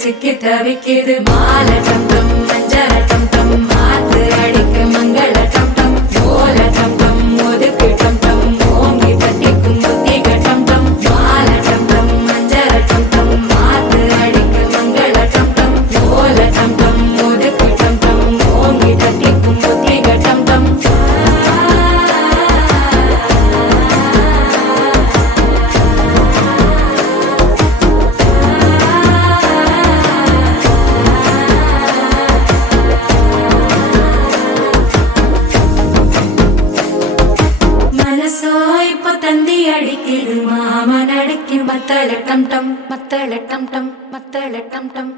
சிக்கி தவிக்குது மாலை டம் டம் மஞ்சள டம் டம் மாத்து அடிக்க மங்கள டம் டம் ஓல டம் டம் ஒதுக்கு டம் டம் ஓங்கி தட்டிக்கும் புத்திக டம் டம் மாலை டம் டம் மஞ்சள டம் டம் மாத்து அடிக்க மங்கள டம் டம் ஓல டம் டம் ஒதுக்கு டம் டம் ஓங்கி தட்டிக்கும் புத்திக டம் டம் தந்தி அடிக்குது மாமன் அடிக்கு மத்தள டம் டம் மத்தள டம் டம் மத்தள டம் டம்